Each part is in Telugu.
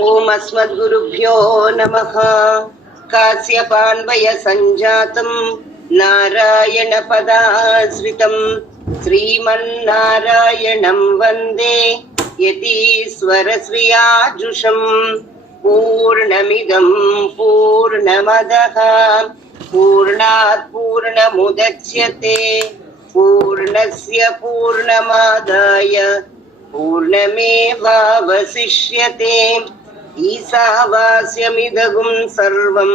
ఓం అస్మద్గురుభ్యో నమః. కాశ్యపాన్వయ సంజాతం నారాయణ పదాశ్రితం శ్రీమన్నారాయణం వందే యతీశ్వర శ్రియాజుషం. పూర్ణమిదం పూర్ణమదః పూర్ణాత్ పూర్ణముదచ్యతే పూర్ణస్య పూర్ణమాదాయ పూర్ణమేవావశిష్యతే. ఈశావాస్యమిదగుం సర్వం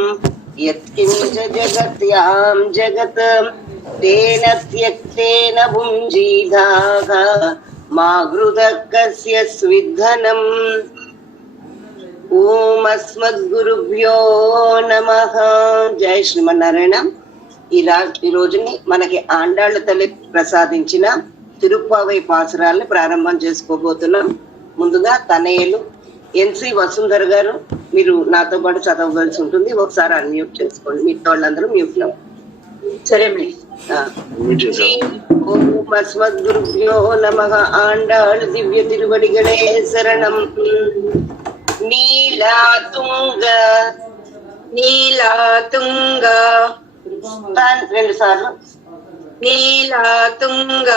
యత్కించ జగత్యాం జగత్ తేన త్యక్తేన భుంజీధాః మా గృధః కస్య స్విద్ధనం. ఓం అస్మద్గురుభ్యో నమః. జై శ్రీమన్నారాయణ. ఈ రోజుని మనకి ఆండాళ్ళ తల్లి ప్రసాదించిన తిరుప్పావై పాసురాల్ని ప్రారంభం చేసుకోబోతున్నాం. ముందుగా తనయ్యలు ఎన్సి వసుంధర గారు, మీరు నాతో పాటు చదవవలసి ఉంటుంది. ఒకసారి అన్మ్యూట్ చేసుకోండి. మిగతా వాళ్ళందరూ మ్యూట్ లో. సరే ఓం అస్మద్గురుభ్యో నమః. ఆండాళ్ దివ్య తిరువడిகளே శరణం. నీలాతుంగ నీలాతుంగ రెండు సార్లు. నీలాతుంగ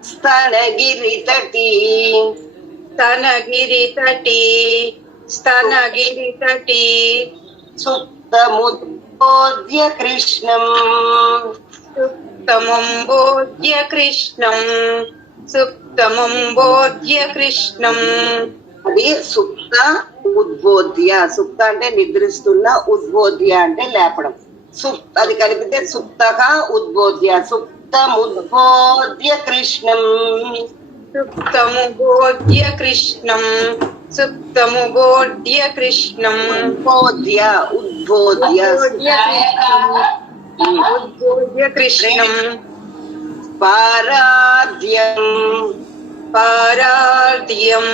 స్తనగిరి తటి స్తనగిరి తటి స్తనగిరి తటి సుప్తముద్బోధ్య కృష్ణం సుప్తముంబోధ్య కృష్ణం సుప్తముంబోధ్య కృష్ణం. అది సుప్త ఉద్బోధ్య. సుప్త అంటే నిద్రిస్తున్న, ఉద్బోధ్య అంటే లేపడం. అది కలిపితే సుప్తగా ఉద్బోధ్య. సుప్తముద్బోధ్య కృష్ణం సుప్తముబోధ్య కృష్ణం సుప్తముబోధ్య కృష్ణం. ఉద్బోధ్య ఉద్బోధ్య ఉద్బోధ్య కృష్ణం. పారాధ్యం పారాధ్యం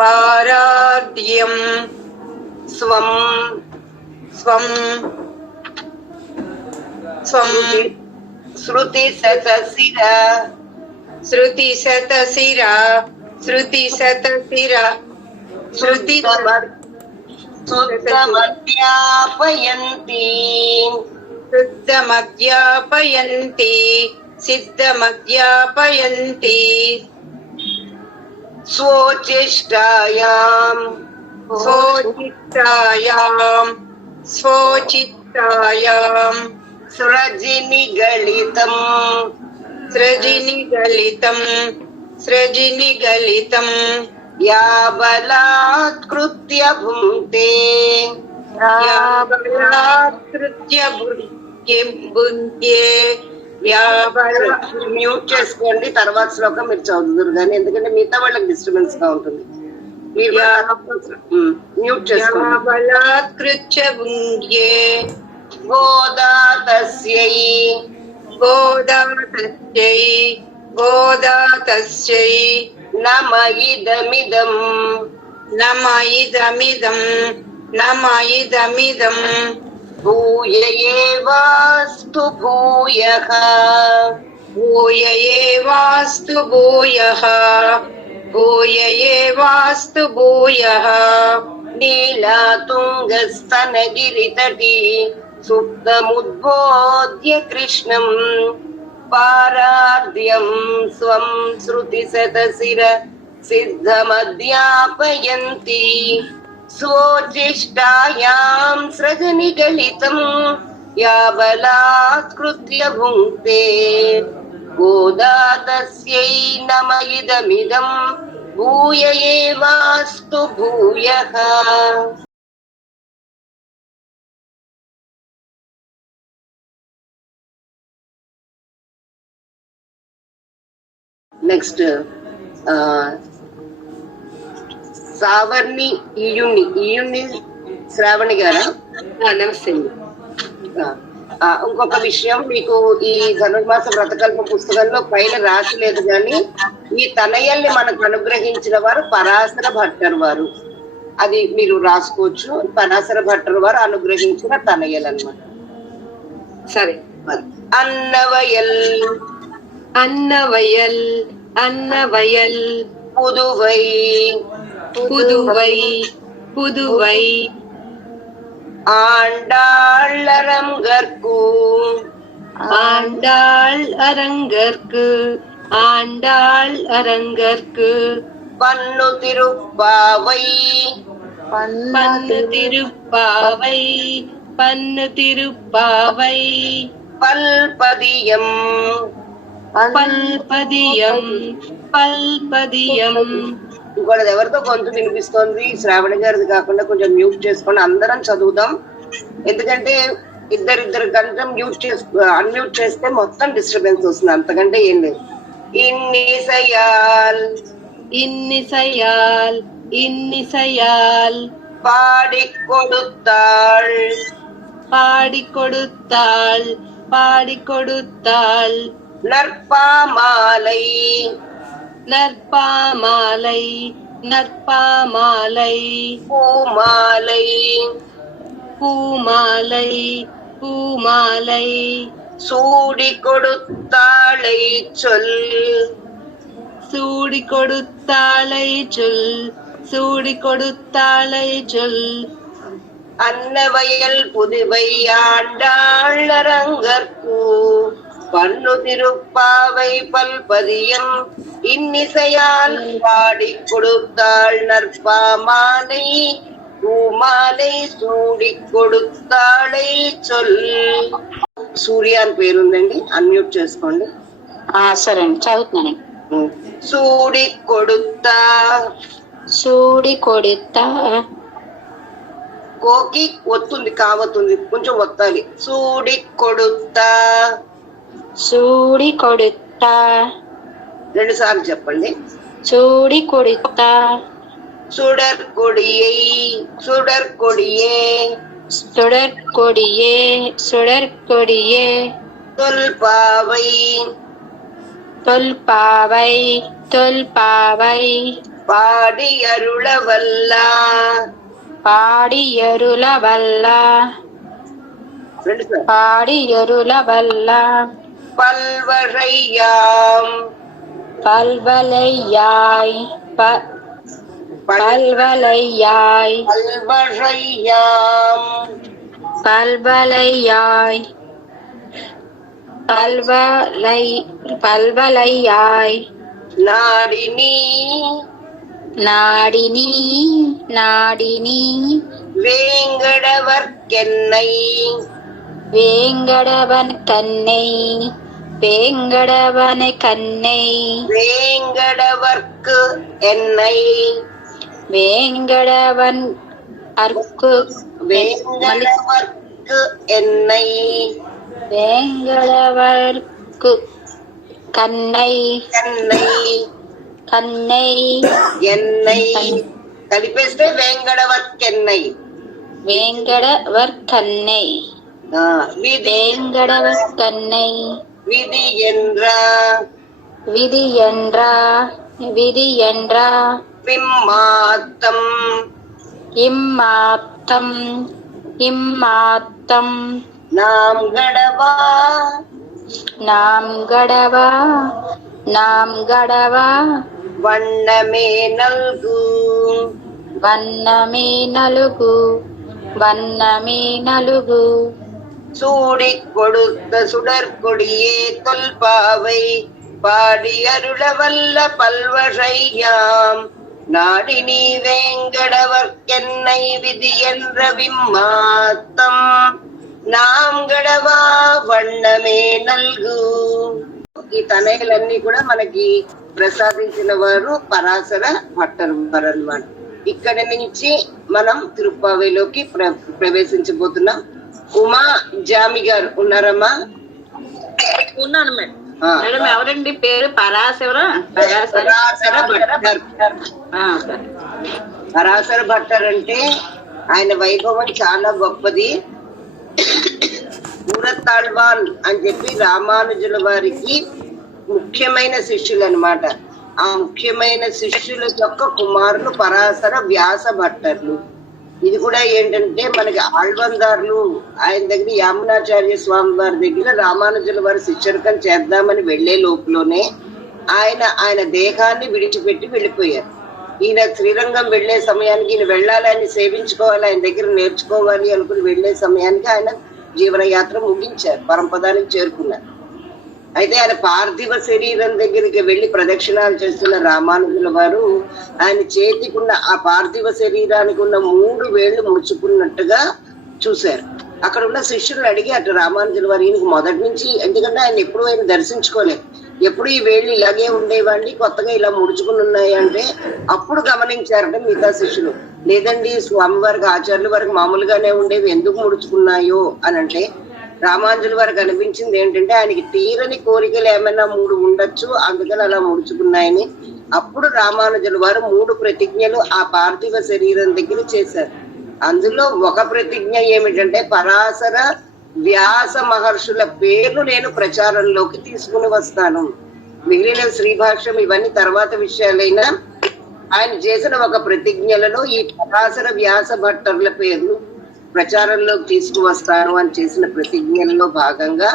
పారాధ్యం. స్వం స్వం స్వం. శృతి శతశిర శృతి శతశిర శృతి శతశిర శృతి శుద్ధమధ్యాపయంతి శుద్ధమధ్యాపయంతి సిద్ధమధ్యాపయంతి. స్వోచిష్టాయాం స్వోచిష్టాయాం స్వోచిష్టాయాం. సృజిని గళితం సృజిని గళితం సృజిని గళితం. యాబలాత్కృత్య భుంక్తే యాబలాత్కృత్య భుంక్తే. మ్యూట్ చేసుకోండి. తర్వాత శ్లోకం మీరు చదువుదురు కానీ, ఎందుకంటే మిగతా వాళ్ళకి డిస్టర్బెన్స్ గా ఉంటుంది. మీరు మ్యూట్ చేసుకోండి. బలాత్కృత్య భుంక్తే గోదాతస్యై గోదాతస్యై గోదాతస్యై. నమ ఇదమిదం నమ ఇదమిదం నమ ఇదమిదం. భూయ ఏవాస్తు భూయః భూయ ఏవాస్తు భూయః భూయ ఏవాస్తు భూయః. నీలాతుంగస్తనగిరి తటి సుప్తముద్బోధ్య కృష్ణం. పారార్ధ్యం స్వం శృతి శతశిర సిద్ధమధ్యాపయంతి. స్వోచిష్టాయాం సృజని గళితం యాబలాత్కృత్య భుంక్తే గోదాతస్యై నమ ఇదమిదం భూయ ఏవాస్తు భూయః. నెక్స్ట్ సావర్ణి ఈయుణ్ణి శ్రావణి గారా? నమస్తే. ఇంకొక విషయం, మీకు ఈ ధనుర్మాస వ్రతకల్ప పుస్తకంలో పైన రాసలేదు కానీ, ఈ తనయల్ని మనకు అనుగ్రహించిన వారు పరాశర భట్టర్ వారు. అది మీరు రాసుకోవచ్చు. పరాశర భట్టర్ వారు అనుగ్రహించిన తనయల్ అన్నమాట. సరే. అన్నవయల్ அன்னவயல் அன்னவயல் புதுவை புதுவை புதுவை ஆண்டாள் அரங்கற்கு ஆண்டாள் அரங்கற்கு ஆண்டாள் அரங்கற்கு பன்னு திருப்பாவை பன்னு திருப்பாவை பன்னு திருப்பாவை பல்பதியம் పల్పదియం పల్పదియం. ఇంకోటి ఎవరితో గొంతు వినిపిస్తోంది శ్రావణి గారిది కాకుండా కొంచెం మ్యూట్ చేసుకొని అందరం చదువుదాం. ఎందుకంటే ఇద్దరిద్దరు కంటే అన్మ్యూట్ చేస్తే మొత్తం డిస్టర్బెన్స్ వస్తుంది, అంతకంటే ఏం లేదు. ఇన్నిసయాల్ ఇన్నిసయాల్ ఇన్నిసయాల్ பாடி கொடுத்தாள் பாடி கொடுத்தாள் பாடி கொடுத்தாள் நற்பாமாலை நற்பாமாலை நற்பாமாலை பூமாலை பூமாலை பூமாலை சூடி கொடுத்தாளை சொல் சூடி கொடுத்தாளை சொல் சூடி கொடுத்தாளை சொல். அன்னவயல் புதுவை ஆண்டாள் அரங்கற்கு பன்னு திருப்பாவை பல்பதியம் இன்னிசையால் பாடி கொடுத்தாள் நற்பாமாலை பூமாலை சூடி கொடுத்தாளை சொல். సూర్య అని పేరుందండి, అన్మ్యూట్ చేసుకోండి. సరే అండి, చదువుతున్నాను. సూడి కొడుతా సూడి కొడుతా కోకి ఒత్తుంది, కావతుంది, కొంచెం ఒత్తాలి. సూడి కొడుతా సూడి కొడుతా 2 సార్లు చెప్పండి. సూడి కొడుతా சுடர் கொடியை சுடர் கொடியே சுடர் கொடியே சுடர் கொடியே தொல்பாவை தொல்பாவை தொல்பாவை பாடி அருளவல்லா பாடியருளவல்லா பாடியருளவல்லா பல்வழையாம் பல்வலையாய் பல்வலையாய் பல்வழையாம் பல்வலையாய் பல்வலையாய் நாடினி நாடினி நாடினி வேங்கடவர்க்கென்னை வேங்கடவன் கண்ணை வேங்கடவனை கண்ணை வேங்கடவர்க்கு என்னை வேங்கடவன் அர்க்கு வேங்கடவர்க்கு என்னை வேங்கடவர்க்கு கண்ணை என்னை கண்ணை என்னை కలిపేస్తే వేంగడవర్కెన్నై வேங்கடவர் கண்ணை வேங்கடவர் கண்ணை விதி என்றா விதி என்றா விதி என்றா பிம்மாத்தம் இம்மாத்தம் இம்மாத்தம் நாம் கடவா நாம் கடவா நாம் கடவா வண்ணமே நல்கு வண்ணமே நலுகு வண்ணமே நலுகு சூடிக் கொடுத்த சுடற்கொடியே தொல்பாவை பாடி அருளவல்ல பல்வழையாம் நாடி நீ வேங்கடவர்க்கென்னை விதி என்ற விம்மாத்தம் நாம் గడవా వన్నమే నల్గు. ఈ తనయులన్నీ కూడా మనకి ప్రసాదించిన వారు పరాశర భట్టరు అన్నమాట. ఇక్కడి నుంచి మనం తిరుప్పావైలోకి ప్రవేశించబోతున్నాం. ఉమా జామి గారు ఉన్నారమ్మా? ఉన్నాను మేడం. మేడం ఎవరండి పేరు? పరాశర భట్టర్. పరాశర భట్టర్ అంటే ఆయన వైభవం చాలా గొప్పది. పూరతాళ్వాన్ అని చెప్పి రామానుజుల వారికి ముఖ్యమైన శిష్యులు అన్నమాట. ఆ ముఖ్యమైన శిష్యుల యొక్క కుమారులు పరాశర వ్యాస భట్టర్లు. ఇది కూడా ఏంటంటే మనకి ఆళ్వందార్లు ఆయన దగ్గర యామునాచార్య స్వామి వారి దగ్గర రామానుజుల వారి శిష్యర్కం చేద్దామని వెళ్లే లోపులోనే ఆయన దేహాన్ని విడిచిపెట్టి వెళ్ళిపోయారు. ఈయన శ్రీరంగం వెళ్లే సమయానికి ఈయన వెళ్ళాలి, ఆయన సేవించుకోవాలి, ఆయన దగ్గర నేర్చుకోవాలి అనుకుని వెళ్లే సమయానికి ఆయన జీవనయాత్ర ముగించారు, పరంపదానికి చేరుకున్నారు. అయితే ఆయన పార్థివ శరీరం దగ్గరికి వెళ్లి ప్రదక్షిణాలు చేస్తున్న రామానుజుల వారు ఆయన చేతికున్న ఆ పార్థివ శరీరానికి ఉన్న 3 వేళ్లు ముడుచుకున్నట్టుగా చూశారు. అక్కడ ఉన్న శిష్యులు అడిగి అటు రామానుజుల వారు ఈయనకు మొదటి నుంచి, ఎందుకంటే ఆయన ఎప్పుడు ఆయన దర్శించుకోలేదు, ఎప్పుడు ఈ వేళ్ళు ఇలాగే ఉండేవాడిని, కొత్తగా ఇలా ముడుచుకుని ఉన్నాయి అంటే అప్పుడు గమనించారంటే మిగతా శిష్యులు, లేదండి స్వామివారికి ఆచార్యుల వారికి మామూలుగానే ఉండేవి, ఎందుకు ముడుచుకున్నాయో అని అంటే రామానుజుల వారికి అనిపించింది ఏంటంటే ఆయనకి తీరని కోరికలు ఏమైనా 3 ఉండొచ్చు, అందుకని అలా ముడుచుకున్నాయని. అప్పుడు రామానుజుల వారు 3 ప్రతిజ్ఞలు ఆ పార్థివ శరీరం దగ్గర చేశారు. అందులో ఒక ప్రతిజ్ఞ ఏమిటంటే పరాశర వ్యాస మహర్షుల పేర్లు నేను ప్రచారంలోకి తీసుకుని వస్తాను. మిగిలిన శ్రీభాష్యం ఇవన్నీ తర్వాత విషయాలైనా ఆయన చేసిన ఒక ప్రతిజ్ఞలలో ఈ పరాశర వ్యాస భట్టర్ల పేర్లు ప్రచారంలోకి తీసుకువస్తాను అని చేసిన ప్రతిజ్ఞలలో భాగంగా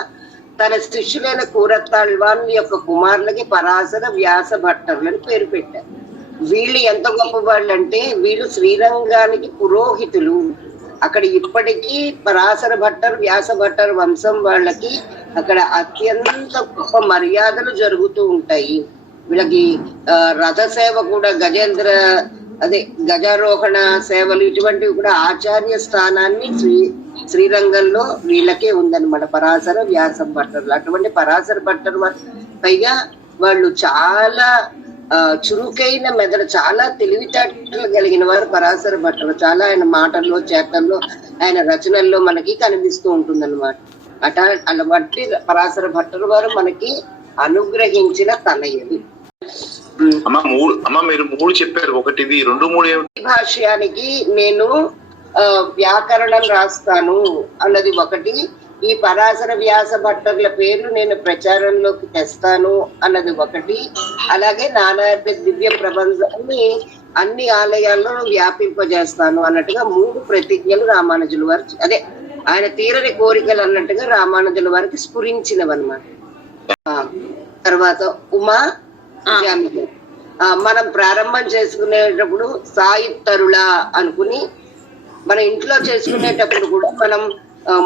తన శిష్యులైన కూరత్తాళ్వాన్ యొక్క కుమారులకి పరాశర వ్యాస భట్టర్లని పేరు పెట్టారు. వీళ్ళు ఎంత గొప్ప వాళ్ళు అంటే వీళ్ళు శ్రీరంగానికి పురోహితులు. అక్కడ ఇప్పటికీ పరాశర భట్టర్ వ్యాస భట్టర్ వంశం వాళ్ళకి అక్కడ అత్యంత గొప్ప మర్యాదలు జరుగుతూ ఉంటాయి. వీళ్ళకి రథ సేవ కూడా గజారోహణ సేవలు ఇటువంటివి కూడా ఆచార్య స్థానాన్ని శ్రీరంగంలో వీళ్ళకే ఉందన్నమాట, పరాశర వ్యాస భట్టర్లు. అటువంటి పరాశర భట్టర్ పైగా వాళ్ళు చాలా చురుకైన మెదడు, చాలా తెలివితేటలు కలిగిన వారు పరాశర భట్టరు. చాలా ఆయన మాటల్లో చేతల్లో ఆయన రచనల్లో మనకి కనిపిస్తూ ఉంటుందన్నమాట. అలా బట్టి పరాశర భట్టరు వారు మనకి అనుగ్రహించిన తనయుడు. మీరు 3 చెప్పారు, ఒకటి 2 3 భాష్యానికి నేను వ్యాకరణం రాస్తాను అన్నది ఒకటి, ఈ పరాశర వ్యాస భట్టర్ల పేర్లు నేను ప్రచారంలోకి తెస్తాను అన్నది ఒకటి, అలాగే నానా దివ్య ప్రబంధాన్ని అన్ని ఆలయాల్లో వ్యాపింపజేస్తాను అన్నట్టుగా 3 ప్రతిజ్ఞలు రామానుజుల వారు, అదే ఆయన తీరని కోరికలు అన్నట్టుగా రామానుజుల వారికి స్ఫురించినవన్నమాట. తర్వాత ఉమా జామిని మనం ప్రారంభం చేసుకునేటప్పుడు సాయిత్తరుల అనుకుని మన ఇంట్లో చేసుకునేటప్పుడు కూడా మనం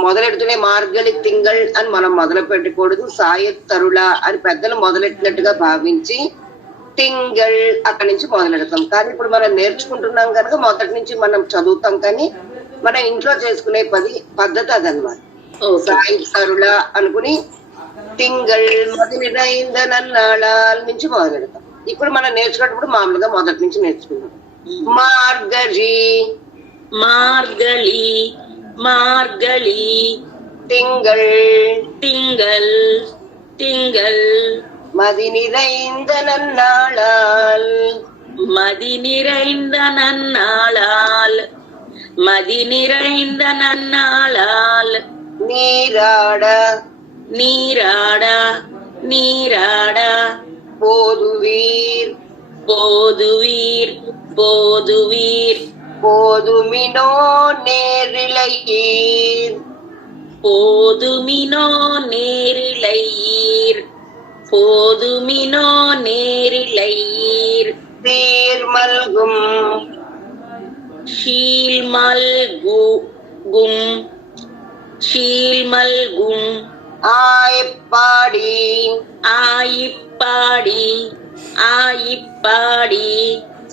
మొదలెడుతూనే మార్గలి తింగళ్ అని మనం మొదలు పెట్టకూడదు, సాయిత్తరుల అని పెద్దలు మొదలెట్టినట్టుగా భావించి తింగళ్ అక్కడి నుంచి మొదలెడతాం. కానీ ఇప్పుడు మనం నేర్చుకుంటున్నాం కనుక మొదటి నుంచి మనం చదువుతాం, కానీ మన ఇంట్లో చేసుకునే పద్ధతి అదనమాట. సాయిత్తరుల అనుకుని తింగళ్ మొదలైంద నన్నాళ నుంచి మొదలెడతాం. ఇప్పుడు మనం నేర్చుకున్నప్పుడు మామూలుగా మొదటి నుంచి నేర్చుకుంటాం. మార్గళి మార్గళి మార్గళి తింగళ్ திங்கள் திங்கள் மதி நிறைந்த நன்னாளால் மதி நிறைந்த நன்னாளால் மதி நிறைந்த நன்னாளால் நீராட நீராட நீராட போதுவீர் போதுவீர் போதுவீர் போதுமினோ நேரிழையீர் போதுமினோ நேரிழையீர் போதுமினோ நேரிழையீர் தீர்மல்கும் ஷீல்மல்கும் ஷீல்மல்கும் ஆய்ப்பாடி ஆயிப்பாடி ஆயிப்பாடி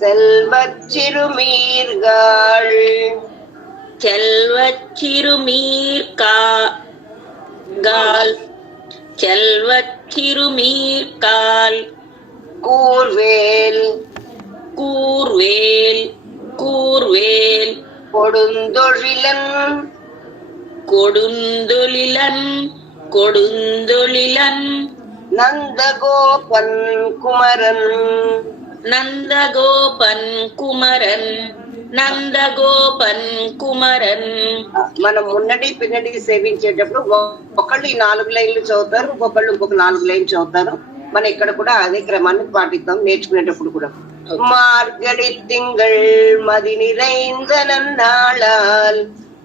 செல்வச் சிறுமீர்கள் செல்வச் சிறுமீர்கால் செல்வச் சிறுமீர்கால் கூர்வேல் கூர்வேல் கூர்வேல் கொடுந்தொழிலன் கொடுந்தொழிலன் கொடுந்தொழிலன் நந்தகோபன் குமரன் నందగోపన్ కుమరన్ నందగోపన్ కుమరన్. మనం మున్నటి పిన్నటి సేవించేటప్పుడు ఒకళ్ళు ఈ 4 లైన్లు చదువుతారు, ఇంకొకళ్ళు ఇంకొక 4 లైన్లు చదువుతారు. మనం ఇక్కడ కూడా అదే క్రమాన్ని పాటిద్దాం నేర్చుకునేటప్పుడు కూడా. మార్గళి తింగళ్ మది நிறைந்த நன்னாளால்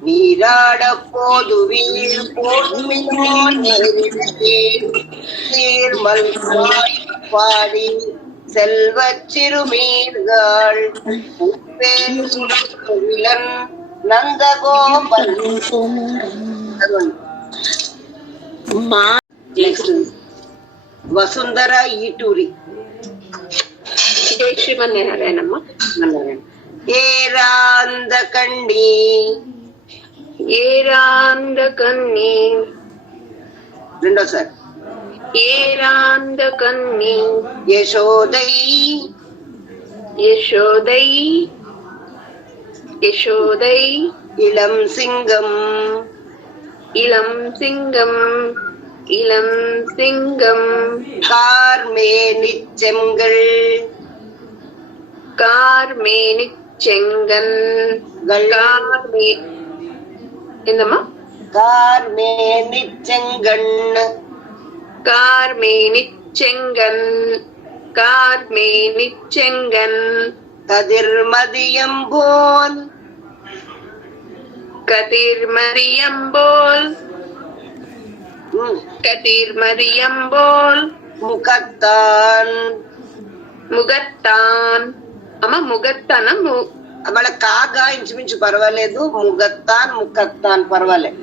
நீராட போதுவீர் போதுமினோ நேரிழையீர் சீர்மல் பாடி செல்வச் சிறுமீர்கள் பூவேல் சுடர்விலன் நந்தகோபன். నెక్స్ట్ వసుంధర ఈటూరి. జై శ్రీమన్నారాయణమ్మ. ఏరాందకండి ఏరాందకన్ని రెండోసారి ఏరాందకన్ని యశోదై యశోదై యశోదై ఇళం సింగం ఇళం సింగం ఇళం సింగం కార్మేనిచెంగల్ కార్మేనిచెంగన్ కార్మే ఏందమ్మా కార్మేనిచెంగణ్ కార్మేనిచెంగన్ కార్మేనిచెంగన్ కదిర్మదియంబోల్ కతిర్మరియంబోల్ కతిర్మరియంబోల్ ముఖత్తాన్ ముగత్తాన్ అమ్మ ముగత్తాన మన కాగా ఇంచుమించు పర్వాలేదు, ముగత్తాన్ ముఖత్తాన్ పర్వాలేదు.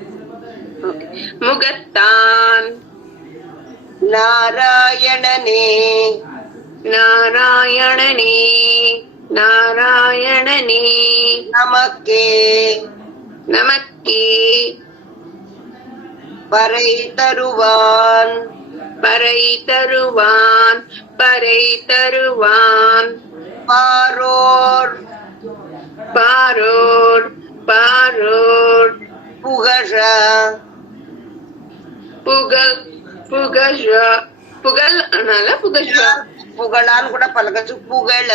ముగత్తాన్ నారాయణనే నారాయణనే నారాయణనే నమకే நமக்கே பறை தருவான் பறை தருவான் பறை தருவான் பாரோர் பாரோர் பாரோர் புகழ புகழ் புகழ புகழ் అనాల புகழ పుగళ అని కూడా పలకచ్చు. పుగళ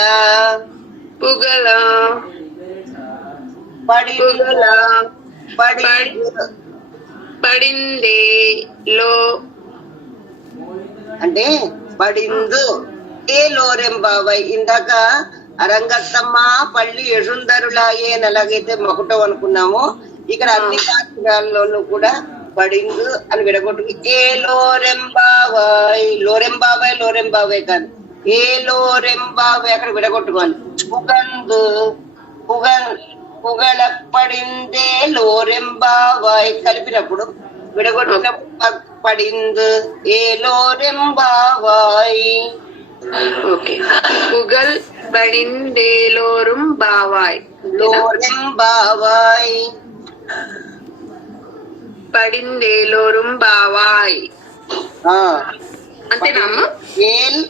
புகழ పడి புகழ పడి పడిందే లో అంటే పడిందు ఏ లోరెంబావై. ఇందాక అరంగత్తమ్మ పల్లి యశుంధరులాయే అని ఎలాగైతే మకుటం అనుకున్నామో, ఇక్కడ అన్ని శాస్త్రాల్లోనూ కూడా పడిందు అని విడగొట్టు. ఏ లోరెంబావై లోరెంబావై లోరెంబావై కాదు, ఏ లోరెంబావై అక్కడ విడగొట్టుకోవాలి. పుగందు పుగళ పడిందే లోరెంబావై కలిపినప్పుడు విడగొట్టినప్పుడు పడిందు ఏ లోరెంబావై. ఓకే புகழ் படிந்தேலோரும் பாவாய் లోరెంబావై படிந்தேலோரும் బావాయ్ అంతేనమ్మా. ఏల్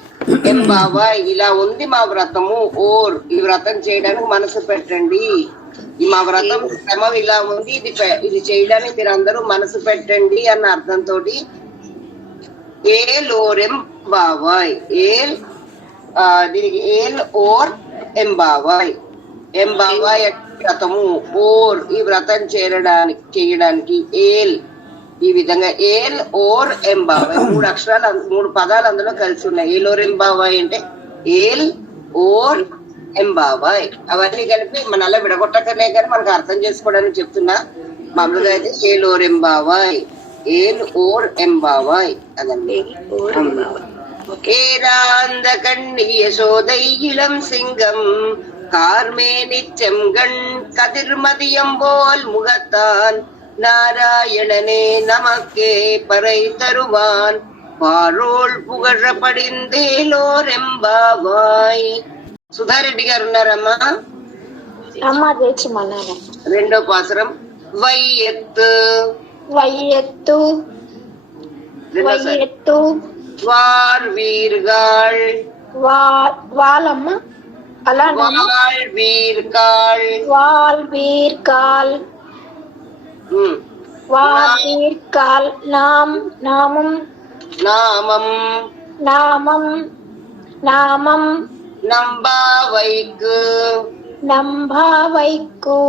ఎంబావాయ్ ఇలా ఉంది మా వ్రతము. ఓర్ ఈ వ్రతం చేయడానికి మనసు పెట్టండి. ఈ మా వ్రతం క్రమం ఇలా ఉంది, ఇది చేయడానికి మీరు అందరూ మనసు పెట్టండి అన్న అర్థంతో ఏల్ ఓర్ ఎంబావాయ్. ఏల్ దీనికి ఏల్ ఓర్ ఎంబావాయ్. ఎంబావాయ్ వ్రతము, ఓర్ ఈ వ్రతం చేయడానికి ఏల్ ఈ విధంగా ఏల్ ఓర్ ఎంబావాయ్. 3 అక్షరాలు 3 పదాలు అందులో కలిసి ఉన్నాయి. ఏల్ ఓర్ ఎంబావాయ్ అంటే ఏల్ ఓర్ ఎంబావాయ్. అవన్నీ కలిపి మన అలా విడగొట్టకనే కానీ మనకు అర్థం చేసుకోవడానికి చెప్తున్నా. మామూలుగా అయితే ఏల్ ఓర్ ఎంబావాయ్, ఏల్ ఓర్ ఎంబావాయ్ అదండి. ஏராந்தகண்ணி யசோதை இளம் சிங்கம் கார்மேனிச்செங்கண் கதிர்மதியம் போல் முகத்தான் நாராயணனே நமக்கே பறை தருவான் பாரோள் புகழ పడిందేలోరెంబావాయ్. సుధారెడ్డి గారు ఉన్నారమ్మా? అమ్మా జయచిమన్నారా. రెండో పాసరం వైయత్తు వైయత్తు వైయత్తు வாழ்வீர்கள் వాళ్ళమ్మ అలా வாழ்வீர்கள் வாழ்வீர்கள் வாழ்வீர்கள் நாமம் நாமம் நாமம் நாமம் நம்பாவைக்கு நம்பாவைக்கு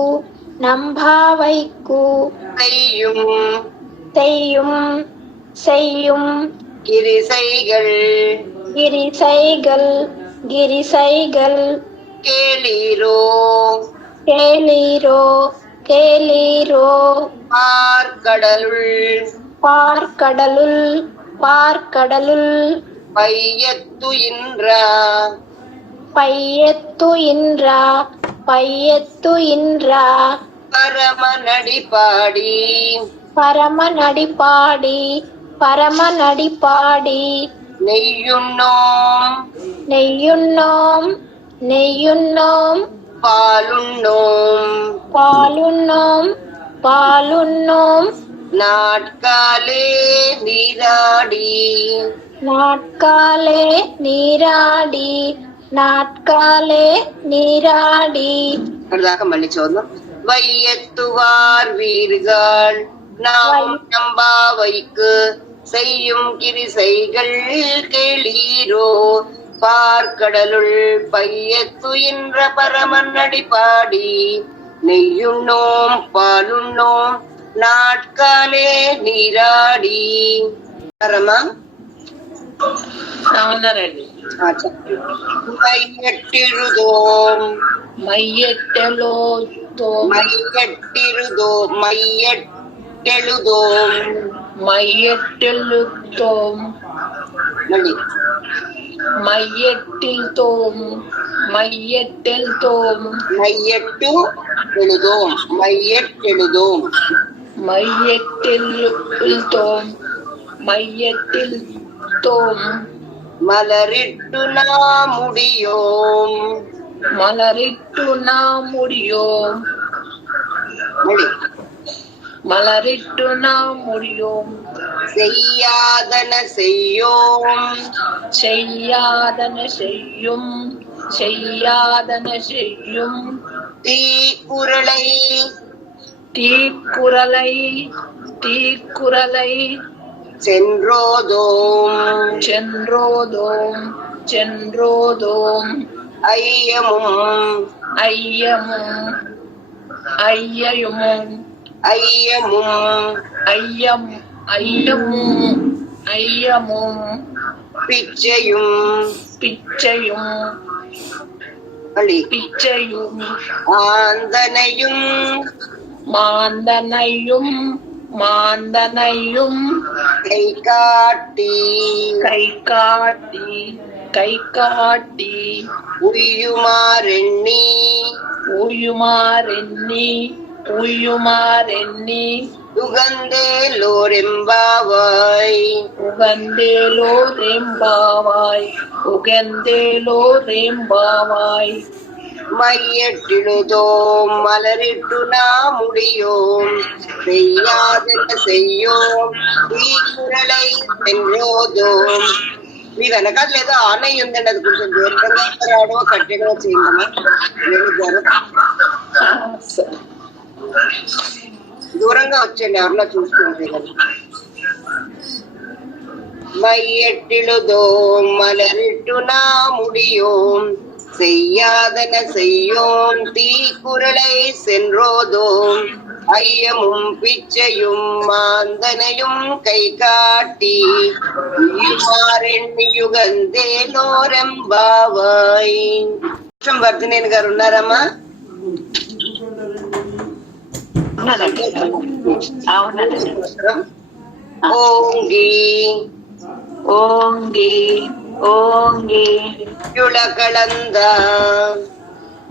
நம்பாவைக்கு செய்யும் செய்யும் செய்யும் கிரிசைகள் கிரிசைகள் கிரிசைகள் கேளீரோ கேளீரோ கேளீரோ பார்க்கடலுள் பார்க்கடலுள் பார்க்கடலுள் பையத்துயின்ற பையத்து இன்றா பையத்து இன்றா பரமநடி பாடி பரமநடிப்பாடி பரமநடிப்பாடி நெய்யுண்ணோம் நெய்யுண்ணோம் நெய்யுண்ணோம் பாலுண்ணோம் பாலுண்ணோம் பாலுண்ணோம் நாட்காலே நீராடி நாட்காலே நீராடி நாட்காலே நீராடி அடுத்ததாக மன்னிச்சோதம் வையத்துவார் வீர்கள் நாம் நம்பாவைக்கு செய்யும் கிரிசைகள் கேளீரோ பார்க்கடலுள் பையத்துயின்ற பரமன் அடிப்பாடி நெய்யுண்ணோம் பாலுண்ணோம் நாட்காலே நீராடி பரமா மையட்டிருதோம் மையெட்டெழுதோம் மையட்டிருதோம் மையட்டெழுதோம் மையெட்டெழுதோம் நடி மையெட்டில்தோம் மையெட்டெழுதோம் மையட்டு எழுதோம் மையட்டெழுதோம் மையெட்டில்தோம் மையெட்டில்தோம் மலரிட்டு நாம் முடியோம் மலரிட்டு நாம் முடியோம் நடி மலரிட்டு நாம் முடியோம் செய்யாதன செய்யோம் செய்யாதன செய்யும் செய்யாதன செய்யும் தீக்குறளை தீக்குறளை தீக்குறளை சென்றோதோம் சென்றோதோம் சென்றோதோம் ஐயமும் ஐயமும் ஐயமும் ஐயமும் ஐயம் ஐயமும் ஐயமும் பிச்சையும் பிச்சையும் அழி பிச்சையும் ஆந்தனையும் மாந்தனையும் மாந்தனையும் கை காட்டி கை காட்டி கை காட்டி உய்யுமாறெண்ணி உயுமாறெண்ணி உயுமாறெண்ணி உகந்தேலோரெம்பாவாய் உகந்தேலோ ரெம்பாவாய் உகந்தேலோ ரெம்பாவாய் மையட்டிழுதோம் மலரிட்டு நாம் முடியோம் செய்யாதன செய்யோம் தீக்குறளை சென்றோதோம் మీ వెనకాల ఏదో ఆన్ అయ్యి ఉందండి, అది కొంచెం దూరంగా రావడమో కట్టడమో చేయండి. దూరంగా వచ్చేయండి, ఎవరన్నా చూసుకుంటే కదా. மையட்டிழுதோம் மலரிட்டு நாம் முடியோம் செய்யாதன செய்யோம் தீக்குறளை சென்றோதோம் ஐயமும் பிச்சையும் மாந்தனையும் கை காட்டி యుగందేలోరెంబావాయ్. వర్ధనేని గారు ఉన్నారమ్మా? ఓంగి ஓங்கி ஓங்கி யுலகலந்த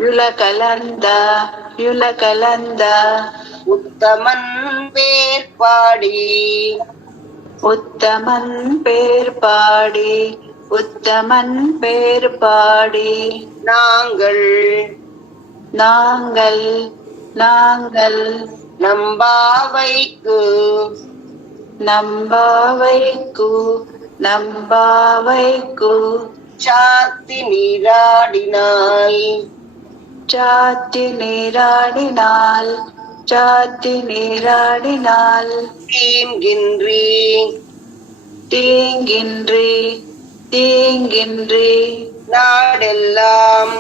யுலகலந்த யுலகலந்த உத்தமன் பேர் பாடி உத்தமன் பேர் பாடி உத்தமன் பேர் பாடி நாங்கள் நாங்கள் நாங்கள் நம்பாவைக்கு நம்பாவைக்கு நம்பாவைக்கு சாத்தி நீராடினாள் சாத்தி நீராடினாள் சாத்தி நீராடினாள் தீங்கின்றி தீங்கின்றி தீங்கின்றி நாடெல்லாம்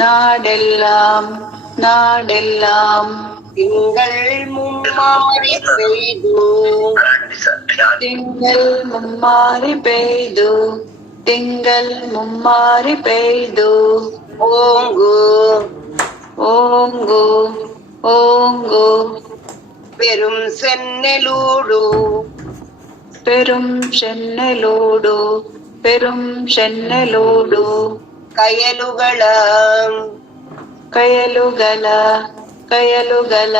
நாடெல்லாம் நாடெல்லாம் திங்கள் மும்மாறி பெய்து திங்கள் மும்மாறி பெய்து திங்கள் மும்மாறி பெய்து ஓங்கு ஓங்கு ஓங்கு பெரும் சென்னலூடு பெரும் சென்னலோடு பெரும் சென்னலோடு கயலுகள கயலுகள கயலுகள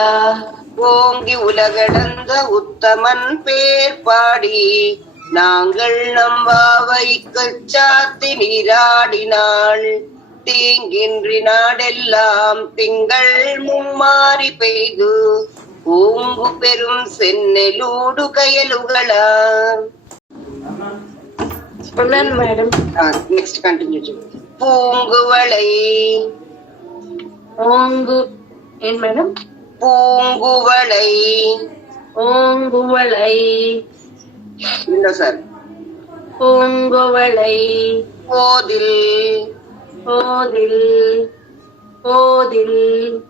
ஓங்கி உலகடந்த உத்தமன் பேர் பாடி நாங்கள் நம்பாவைக்கு சாத்தி நீராடினாள் தீங்கின்றி நாடெல்லாம் திங்கள் மும்மாறி பெய்து ஓங்கு பெரும் சென்னலூடு கயலுகளா. Madam next continue. பூங்குவளை ஓங்கு ஏன் மேடம்? பூங்குவளை ஓங்குவளை இல்ல சார். பூங்குவளை போதில் போதில் போதில்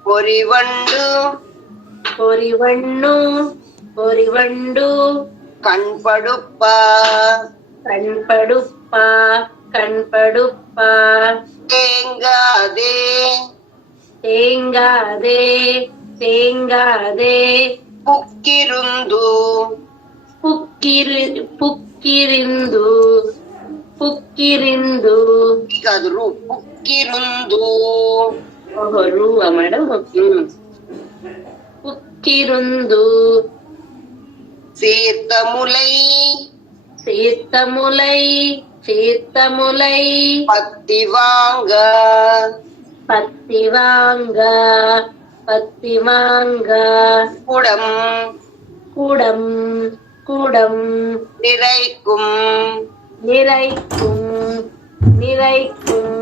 பொறிவண்டு பொறிவண்ணு பொறிவண்டு கண்படுப்பா கண்படுப்பா கண்படுப்பா தேங்காதே தேங்காதே தேங்காதே புக்கிருந்து புக்கிரிந்து புக்கிரிந்து కాదు రు పుక్కిరుందు. ఓహో రూవా మేడం? புக்கிருந்து சீர்த்தமுலை சீர்த்தமுலை சீர்த்தமுலை பத்தி வாங்க பத்தி வாங்க பத்தி வாங்க குடம் குடம் குடம் நிறைக்கும் நிறைக்கும் நிறைக்கும்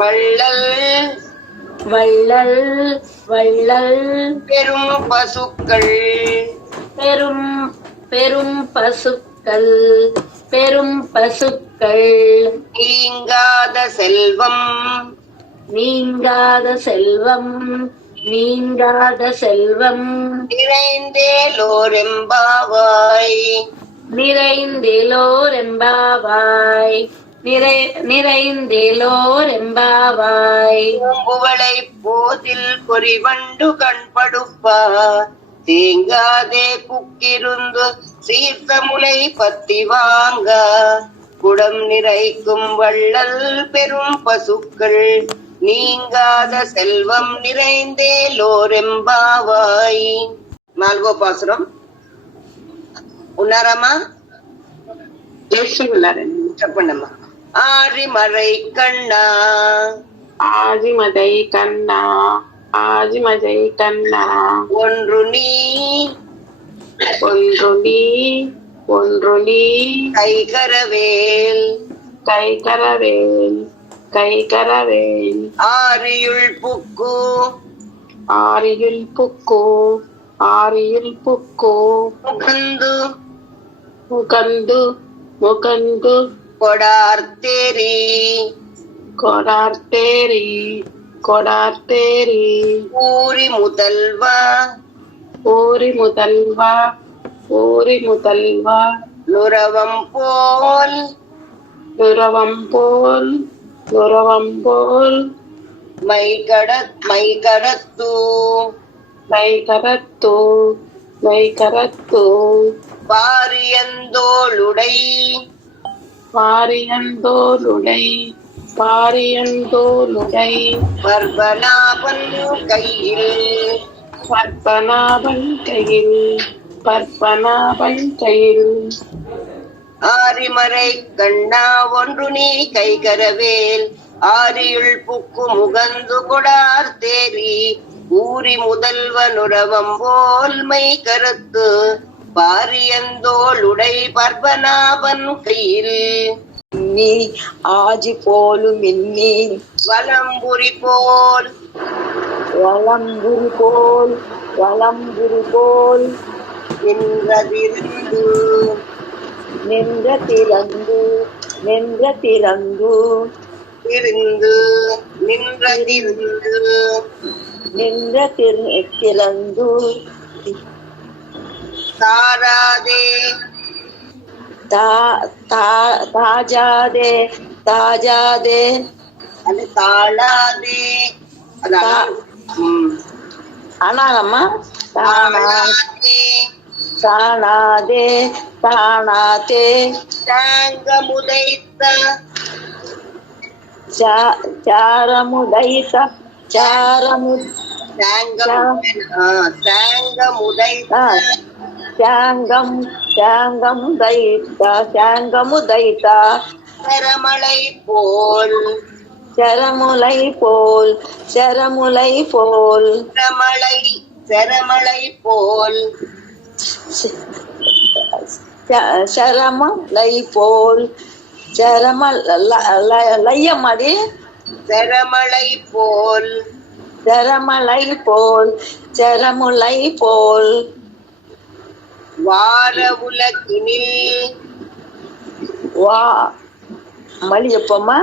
வள்ளல் வள்ளல் வள்ளல் பெரும் பசுக்கள் பெரும் பெரும் பசுக்கள் பெரும் பசுக்கள் நீங்காத செல்வம் நீங்காத செல்வம் நீங்காத செல்வம் நிறைந்தேலோரெம்பாவாய் நிறைந்தேலோரெம்பாவாய் நிறைந்தேலோரெம்பாவாய் பூங்குவளை போதில் பொறிவண்டு கண்படுப்பா தேங்காதே புக்கிருந்து சீர்த்தமுலை பத்தி வாங்க குடம் நிறைக்கும் வள்ளல் பெரும் பசுக்கள் நீங்காத செல்வம் நிறைந்தேலோரெம்பாவாய். 4వ பாசுரம். ఉన్నారమ్మా? చెప్పండమ్మా. ஆழிமழை கண்ணா ஆதிமதை கண்ணா ஆதிமதை கண்ணா ஒன்று நீ ஒன்று நீ ஒன்று நீ கைகரவேல் கைகரவேல் கைகரவேல் ஆரியுள் புக்கு ஆரியுள் புக்கு ஆரியுள் புக்கு முகந்து முகந்து முகந்து கொடார்த்தேரி கொடார்த்தேரி கொடார்த்தேரி ஊரி முதல்வா ஊரி முதல்வா ஊரி முதல்வா நுரவம் போல் நுரவம் போல் நுரவம் போல் மைகடத்து மைகரத்து மைகரத்து பாரியந்தோளுடை பாரியந்தோளுடை பாரியந்தோளுடை பர்பநாபன் கையில் பற்பனாபன் கையில் பற்பனாபன் கையில் ஆரிமறை கண்ணா ஒன்று நீ கைகரவேல் ஆரியுள் புக்கு முகந்து கொடார் தேரி ஊரி முதல்வனுரவம் போல் மை கருத்து பாரியந்தோளுடை பர்பநாபன் கையில் நீ ஆஜி போலும் மின்னி வலம்புரி போல் வலம்புரி போல் வலம்புரி போல் நின்றதிருந்து நின்ற திறந்து நின்ற திறந்து இருந்து நின்றதிருந்து நின்ற திறந்து தாராதே தாஜாதே தாஜாதே அது தாழாதே ஆனாங்கம்மா தாழாதே தானாதே தானாதே தாங்க முதைத்த చారముదైత చారము శాంగముదైత శాంగముదైత శరమళై పోల్ శరములై పోల్ శరమళై పోల్ లయ్యమ్మది శరమళై పోల్ వా మళ్ళీ చెప్పమ్మా.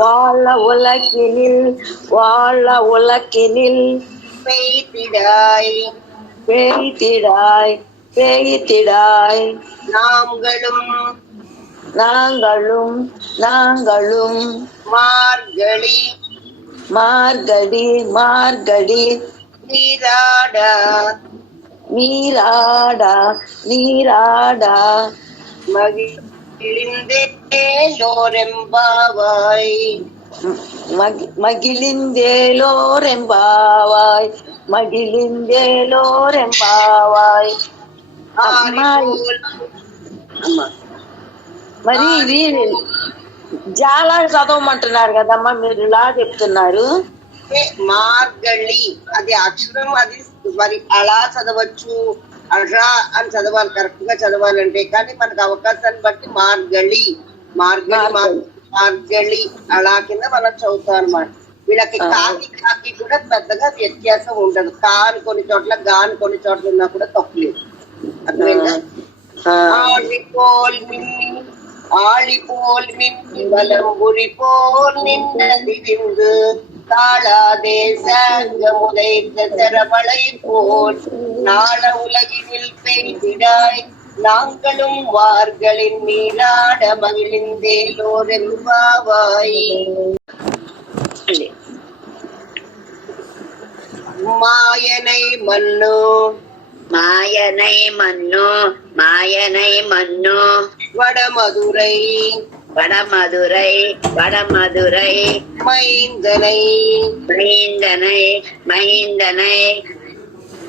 వాళ్ళ ఉలకినిల్ பேய்த்திடாய் நாங்களும் மார்கழி நீராடா మగిలిందేలోరెంబావాయ్. మరి ఇది చాలా చదవమంటున్నారు కదమ్మా, మీరు ఇలా చెప్తున్నారు. మార్గళి అది అక్షరం, అది మరి అలా చదవచ్చు, అలా అని చదవాలి, కరెక్ట్ గా చదవాలంటే. కానీ మనకు అవకాశాన్ని బట్టి మార్గళి అలా కింద మనం చదువుతాం అన్నమాట. వీళ్ళకి కాకి కూడా పెద్దగా వ్యత్యాసం ఉండదు. కాని కొన్ని చోట్ల, గాని కొన్ని చోట్ల ఉన్నా కూడా తప్పులేదు. అర్థమైందా? ஆழிபோல் மின்னி வலம்புரி போல் நின்னதி விந்து தாளாதே சங்கமுதைத்த சரமளை போல் நாள உலகினில் பெய்திடாய் நாங்களும் வார்களின் நீராட மகிழ்ந்தேலோரெம்பாவாய். மாயனை மன்னோ வடமதுரை மைந்தனை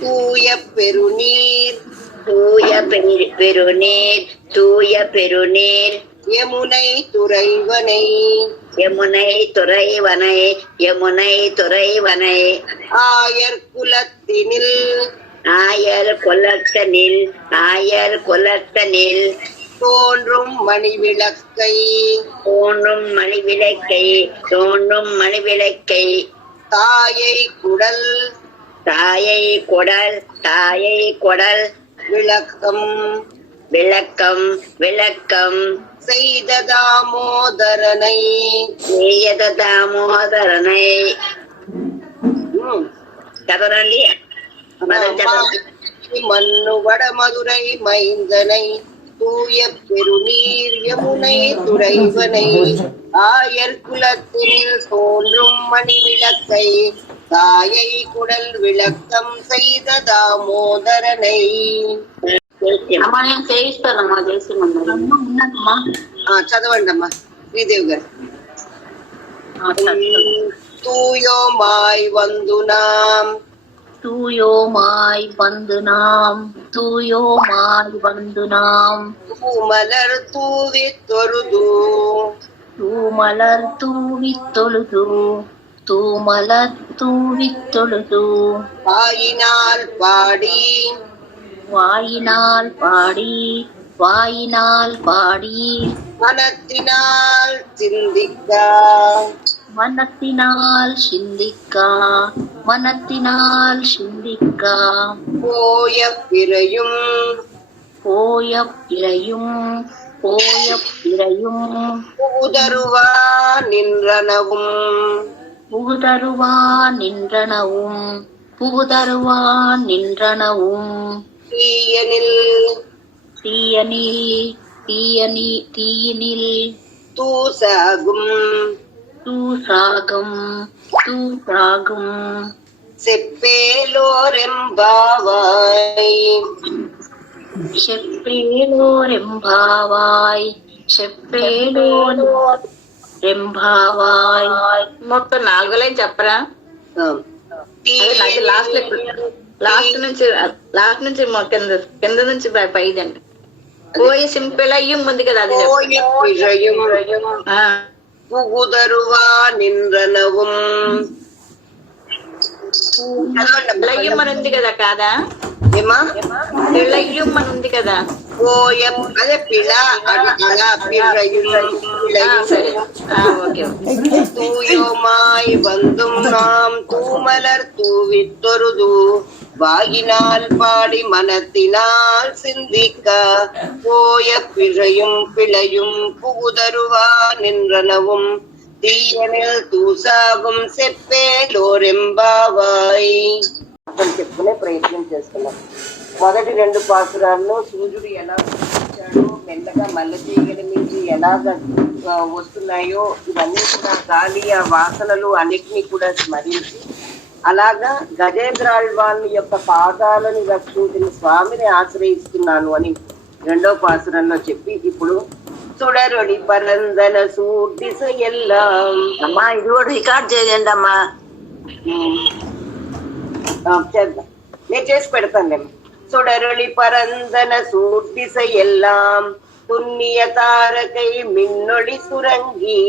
தூய பெருநீர் யமுனை துறைவனை ஆயர் குலத்தனில் தோன்றும் மணிவிளக்கை தாயை குடல் விளக்கம் செய்த தாமோதரனை చదవండి. மண்ணு வடமதுரை மைந்தனை தூய பெருநீர் யமுனை துறைவனை ஆயர் குலத்தில் தோன்றும் மணிவிளக்கை தாயை குடல் விளக்கம் செய்த தாமோதரனை. అమ్మా నేను చేయిస్తానమ్మా, చేస్తున్నామ్మా. చదవండి అమ్మా శ్రీదేవి గారు. தூயோமாய் வந்து நாம் தூமலர் தூவித் தொழுது வாயினால் பாடி மனத்தினால் சிந்திக்கா போய பிறையும் புகுதருவா நின்றனவும் தீயனில் தூசாகும் செப்பேலோரெம்பாவாய். చెప్పేడు రెంభావాయ్. మొత్తం 4 లైన్ చెప్పరా? ఆ, లాస్ట్ నుంచి కింద నుంచి పైదండి. పోయి సింపిళయ్యం ఉంది కదా, అది போய பிழையும் புகுதருவா நின்றனவும். పిళయ్యం అని ఉంది కదా, కాదా? ఏమా పిళయ్యం అని ఉంది కదా. పోయ అదే పిళ అలా பிழையும் సరే, ఓకే. தூயோமாய் வந்தும் நாம் தூமலர் தூவித்தொருது வாயினால் பாடி மனத்தினால் சிந்திக்க போய பிழையும் புகுதருவா நின்றனவும் తీయనిల్ తూసాగం చెప్పేలోరెంబావాయ్. అతను చెప్పుకునే ప్రయత్నం చేస్తున్నాం. మొదటి 2 పాసురాల్లో సూర్యుడు ఎలా వచ్చాడో, మెల్లగా మల్లె తీగల నుంచి ఎలాగ వస్తున్నాయో ఇవన్నీ కూడా గాలి ఆ వాసనలు అన్నిటినీ కూడా స్మరించి, అలాగా గజేంద్రాళ్వాణి యొక్క పాదాలను రక్షించిన స్వామిని ఆశ్రయిస్తున్నాను అని 2వ పాసురంలో చెప్పి, ఇప్పుడు சுடரொளி பரந்தன சூர்திச எல்லாம். అమ్మా ఇది కూడా రికార్డ్ చేయండి అమ్మా. చేద్దాం, నేను చేసి పెడతానులేమ్మా. சுடரொளி பரந்தன சூர்திச எல்லாம் துண்ணிய தாரகை மின்னொளி சுரங்கி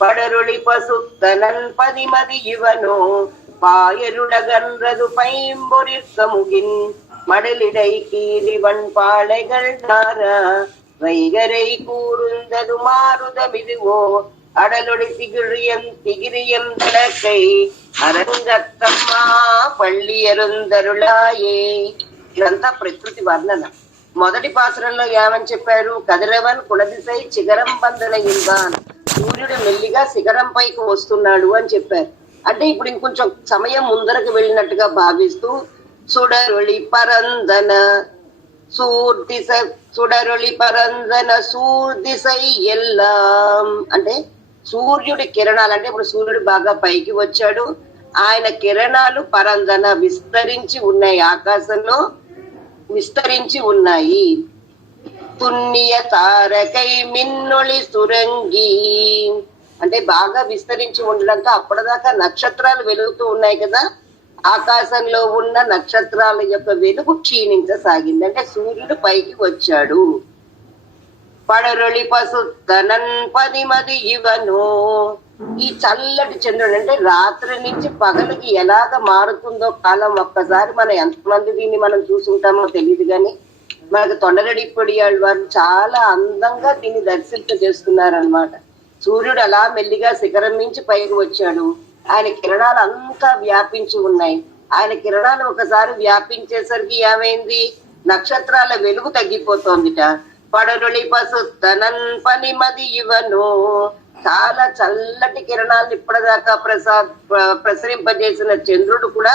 படரொளி பசுத்தனன் பதிமதி இவனோ பாயருடகன்றது பைம்பொறிற்கமுகின் மடலிடை கீரிவன் பாளைகள் நாரா வைகரை கூறுந்தது மாறுதமிதுவோ அடலொடி திகிரியம் விளக்கை அரங்கத்தம்மா పళ్ళి ఎరుందరులాయే. ఇదంతా ప్రకృతి వర్ణన. మొదటి పాసురంలో ఏమని చెప్పారు? కదిరవన్ కులదిశై చిగరం బంధన ఇల్వాన్, సూర్యుడు మెల్లిగా శిఖరం పైకి వస్తున్నాడు అని చెప్పారు. అంటే ఇప్పుడు ఇంకొంచెం సమయం ముందరకు వెళ్ళినట్టుగా భావిస్తూ సుడరొళి పరందన సూర్దిశ, సుడరొళి పరందన సూర్దిశై ఎల్లాం అంటే సూర్యుడి కిరణాలు. అంటే ఇప్పుడు సూర్యుడు బాగా పైకి వచ్చాడు, ఆయన కిరణాలు పరందన విస్తరించి ఉన్నాయి, ఆకాశంలో విస్తరించి ఉన్నాయి. తున్నియ తారకై మిన్నొళి సురంగి అంటే బాగా విస్తరించి ఉండడంతో అప్పటిదాకా నక్షత్రాలు వెలుగుతూ ఉన్నాయి కదా, ఆకాశంలో ఉన్న నక్షత్రాల యొక్క వెలుగు క్షీణించసాగింది. అంటే సూర్యుడు పైకి వచ్చాడు. పడరొళి పసుత్తనన్ పదిమది ఇవను, ఈ చల్లటి చంద్రుడు అంటే రాత్రి నుంచి పగలికి ఎలాగ మారుతుందో కాలం, ఒక్కసారి మనం ఎంతమంది దీన్ని మనం చూసుంటామో తెలియదు కానీ మనకు తొండరడిప్పొడియాళ్ళు వారు చాలా అందంగా దీన్ని దర్శింపజేస్తున్నారనమాట. సూర్యుడు అలా మెల్లిగా శిఖరం నుంచి పైకి వచ్చాడు, ఆయన కిరణాలు అంతా వ్యాపించి ఉన్నాయి. ఆయన కిరణాలు ఒకసారి వ్యాపించేసరికి ఏమైంది? నక్షత్రాల వెలుగు తగ్గిపోతోందిట. పడరొళి పసుత్తనన్ పనిమది ఇవను, చాలా చల్లటి కిరణాలను ఇప్పటిదాకా ప్రసరింపజేసిన చంద్రుడు కూడా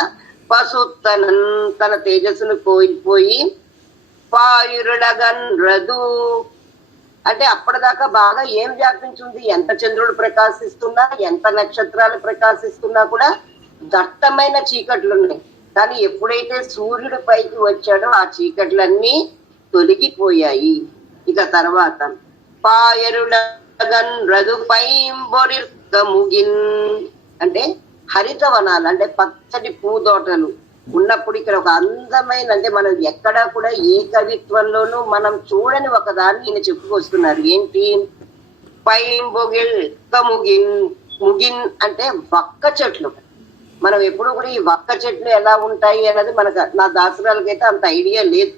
పసుత్తనన్ తన తేజస్సును కోల్పోయి పాయురులగన్ రదు అంటే అప్పటిదాకా బాగా ఏం వ్యాపించింది? ఎంత చంద్రుడు ప్రకాశిస్తున్నా, ఎంత నక్షత్రాలు ప్రకాశిస్తున్నా కూడా దట్టమైన చీకట్లు ఉన్నాయి. కానీ ఎప్పుడైతే సూర్యుడు పైకి వచ్చాడో ఆ చీకట్లన్నీ తొలగిపోయాయి. ఇక తర్వాత పాయరులగన్ రదు పైంబొరిర్కముగిన్ అంటే హరితవనాలు అంటే పచ్చటి పూదోటలు ఉన్నప్పుడు ఇక్కడ ఒక అందమైన, అంటే మనం ఎక్కడా కూడా ఏ కవిత్వంలోనూ మనం చూడని ఒక దాన్ని ఈయన చెప్పుకొస్తున్నారు. ఏంటి? పైంబొగిల్ కముగిన్, ముగిన్ అంటే వక్క చెట్లు. మనం ఎప్పుడు కూడా ఈ వక్క చెట్లు ఎలా ఉంటాయి అన్నది మనకు, నా దాసరాలకైతే అంత ఐడియా లేదు.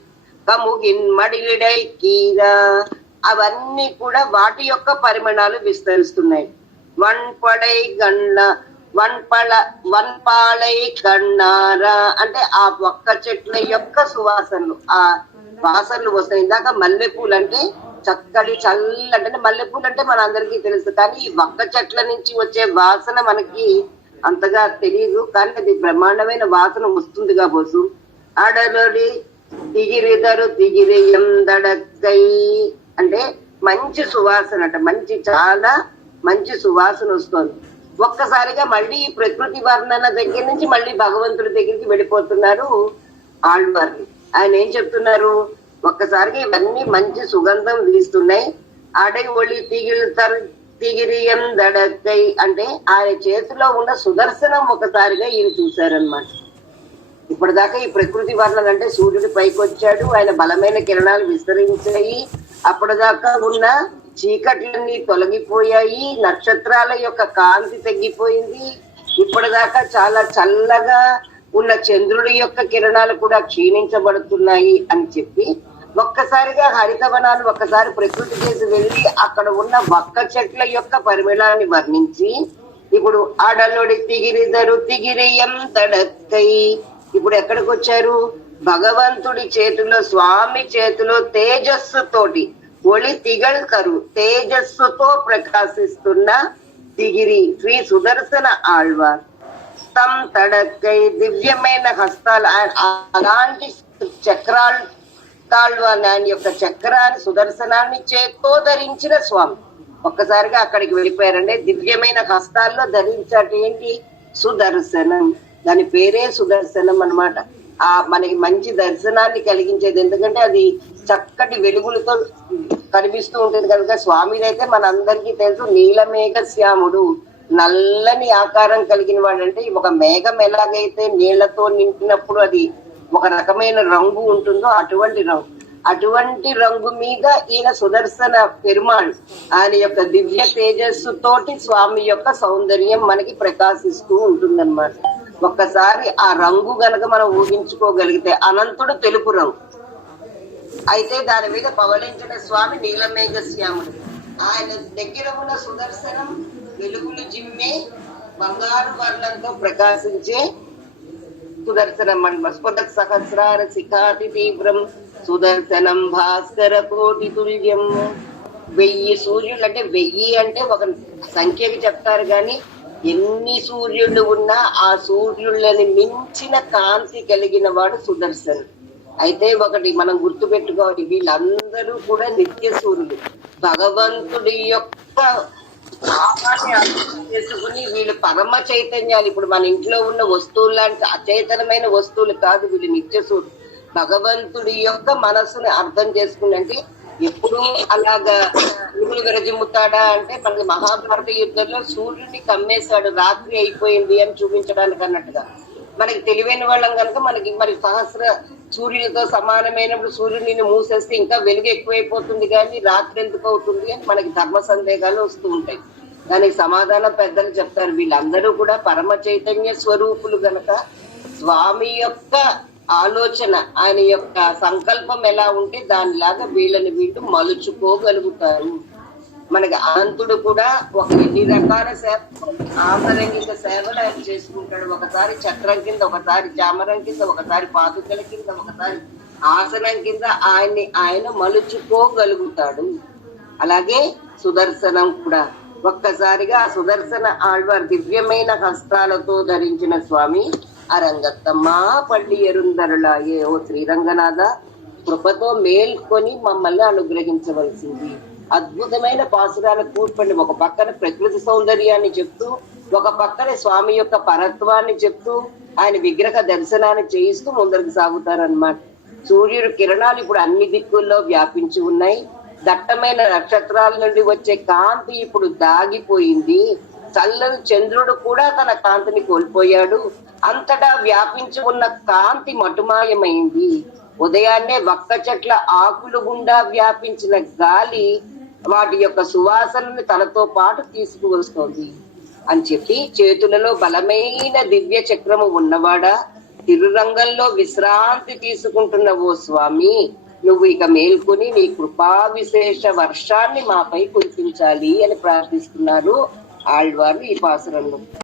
కముగిన్ మడిలిడై కీరా అవన్నీ కూడా వాటి యొక్క పరిమాణాలు విస్తరిస్తున్నాయి. వన్పడై గండ్ల వన్పాళై కన్నారా అంటే ఆ ఒక్క చెట్ల యొక్క సువాసనలు, ఆ వాసనలు వస్తాయి. ఇందాక మల్లెపూలు అంటే చక్కటి చల్లటి మల్లెపూలు అంటే మన అందరికీ తెలుసు, కానీ ఈ ఒక్క చెట్ల నుంచి వచ్చే వాసన మనకి అంతగా తెలియదు, కానీ అది బ్రహ్మాండమైన వాసన వస్తుంది కాబోసు. అడలొడి తిగిరిదరు తిగిరియం దడక్కై అంటే మంచి సువాసన అట, మంచి చాలా మంచి సువాసన వస్తుంది. ఒక్కసారిగా మళ్ళీ ప్రకృతి వర్ణన దగ్గర నుంచి మళ్ళీ భగవంతుడి దగ్గరికి వెళ్ళిపోతున్నారు ఆళ్వార్లు. ఆయన ఏం చెప్తున్నారు? ఒక్కసారిగా ఇవన్నీ మంచి సుగంధం వీస్తున్నాయి, అడై ఒళి తిగిరియం దడకై అంటే ఆయన చేతిలో ఉన్న సుదర్శనం ఒకసారిగా ఈయన చూశారనమాట. ఇప్పటిదాకా ఈ ప్రకృతి వర్ణన అంటే సూర్యుడు పైకి వచ్చాడు, ఆయన బలమైన కిరణాలు విస్తరించాయి, అప్పటిదాకా ఉన్న చీకట్లన్నీ తొలగిపోయాయి, నక్షత్రాల యొక్క కాంతి తగ్గిపోయింది, ఇప్పటిదాకా చాలా చల్లగా ఉన్న చంద్రుడి యొక్క కిరణాలు కూడా క్షీణించబడుతున్నాయి అని చెప్పి ఒక్కసారిగా హరితవనాలు ఒక్కసారి ప్రకృతి చేసి వెళ్ళి అక్కడ ఉన్న వక్క చెట్ల యొక్క పరిమళాన్ని వర్ణించి ఇప్పుడు ఆడలోడి తిగిరియం తడక్కై ఇప్పుడు ఎక్కడికి వచ్చారు? భగవంతుడి చేతిలో, స్వామి చేతిలో తేజస్సుతోటి ఒళి తిగళ్కరు తేజస్సుతో ప్రకాశిస్తున్న తిగిరి శ్రీ సుదర్శన ఆళ్వార్ తం తడక్కై దివ్యమైన హస్తాలు, అలాంటి చక్రాలు తాళ్వాన్ ఆయన యొక్క చక్రాన్ని సుదర్శనాన్ని చేత్తో ధరించిన స్వామి ఒక్కసారిగా అక్కడికి వెళ్ళిపోయారంటే దివ్యమైన హస్తాల్లో ధరించాడు. ఏంటి? సుదర్శనం. దాని పేరే సుదర్శనం అన్నమాట. మనకి మంచి దర్శనాన్ని కలిగించేది, ఎందుకంటే అది చక్కటి వెలుగులతో కనిపిస్తూ ఉంటుంది కనుక. స్వామిదైతే మనందరికీ తెలుసు, నీలమేఘ శ్యాముడు, నల్లని ఆకారం కలిగిన వాడు. అంటే ఒక మేఘం ఎలాగైతే నీళ్లతో నింపినప్పుడు అది ఒక రకమైన రంగు ఉంటుందో అటువంటి రంగు మీద ఈయన సుదర్శన పెరుమాళ్ ఆయన యొక్క దివ్య తేజస్సుతోటి స్వామి యొక్క సౌందర్యం మనకి ప్రకాశిస్తూ ఉంటుందన్నమాట. ఒక్కసారి ఆ రంగు గనక మనం ఊహించుకోగలిగితే అనంతుడు తెలుపు రంగు అయితే దాని మీద పవలించిన స్వామి నీలమేఘ శ్యాముడు. ఆయన దగ్గర ఉన్న సుదర్శనం వెలుగులు జిమ్మే బంగారు వర్ణంతో ప్రకాశించే సుదర్శనం స్ఫుట సహస్రార శిఖాతి తీవ్రం సుదర్శనం భాస్కర కోటి తుల్యం. 1000 సూర్యులు అంటే 1000 అంటే ఒక సంఖ్యకి చెప్తారు కానీ ఎన్ని సూర్యుడు ఉన్నా ఆ సూర్యులని మించిన కాంతి కలిగిన వాడు సుదర్శనం. అయితే ఒకటి మనం గుర్తు పెట్టుకోవాలి, వీళ్ళందరూ కూడా నిత్య సూర్యులు, భగవంతుడి యొక్క భావాన్ని అర్థం చేసుకుని వీళ్ళు పరమ చైతన్యాలు. ఇప్పుడు మన ఇంట్లో ఉన్న వస్తువులు లాంటి అచేతనమైన వస్తువులు కాదు, వీళ్ళు నిత్య సూర్యులు. భగవంతుడి యొక్క మనస్సుని అర్థం చేసుకుని, అంటే ఎప్పుడు అలాగా పురుగులు విరజిమ్ముతాడా అంటే మనకి మహాభారత యుద్ధంలో సూర్యుడిని కమ్మేశాడు, రాత్రి అయిపోయింది అని చూపించడానికి అన్నట్టుగా. మనకి తెలివైన వాళ్ళం కనుక మనకి మరి సహస్ర సూర్యులతో సమానమైనప్పుడు సూర్యుడిని మూసేస్తే ఇంకా వెలుగు ఎక్కువైపోతుంది కానీ రాత్రి ఎందుకు అవుతుంది అని మనకి ధర్మ సందేహాలు వస్తూ ఉంటాయి. దానికి సమాధానం పెద్దలు చెప్తారు. వీళ్ళందరూ కూడా పరమ చైతన్య స్వరూపులు గనక స్వామి యొక్క ఆలోచన, ఆయన యొక్క సంకల్పం ఎలా ఉంటే దానిలాగా వీళ్ళని వీళ్ళు మలుచుకోగలుగుతారు. మనకి అనంతుడు కూడా ఒక ఎన్ని రకాల సేవ, ఆమరంగిక సేవలు ఆయన చేసుకుంటాడు. ఒకసారి చక్రం కింద, ఒకసారి చామరం కింద, ఒకసారి పాదుకల కింద, ఒకసారి ఆసనం కింద ఆయన మలుచుకోగలుగుతాడు. అలాగే సుదర్శనం కూడా ఒక్కసారిగా సుదర్శన ఆళ్వార్ దివ్యమైన హస్తాలతో ధరించిన స్వామి అరంగత్తమ్మా పల్లి ఎరుందరులాయే ఓ శ్రీరంగనాథ కృపతో మేల్కొని మమ్మల్ని అనుగ్రహించవలసింది. అద్భుతమైన పాసురాల కూర్పండి. ఒక పక్కన ప్రకృతి సౌందర్యాన్ని చెప్తూ, ఒక పక్కన స్వామి యొక్క పరత్వాన్ని చెప్తూ ఆయన విగ్రహ దర్శనాన్ని చేయిస్తూ ముందరికి సాగుతారన్నమాట. సూర్యుడు కిరణాలు ఇప్పుడు అన్ని దిక్కుల్లో వ్యాపించి ఉన్నాయి. దట్టమైన నక్షత్రాల నుండి వచ్చే కాంతి ఇప్పుడు దాగిపోయింది. చల్లని చంద్రుడు కూడా తన కాంతిని కోల్పోయాడు. అంతటా వ్యాపించి ఉన్న కాంతి మటుమాయమైంది. ఉదయాన్నే వక్క చెట్ల ఆకులు గుండా వ్యాపించిన గాలి వాటి యొక్క సువాసనని తనతో పాటు తీసుకువస్తోంది అని చెప్పి, చేతులలో బలమైన దివ్య చక్రము ఉన్నవాడా, తిరురంగంలో విశ్రాంతి తీసుకుంటున్న ఓ స్వామి, నువ్వు ఇక మేల్కొని నీ కృపా విశేష వర్షాన్ని మాపై కురిపించాలి అని ప్రార్థిస్తున్నారు ఆళ్వారు ఈ పాసురంలో.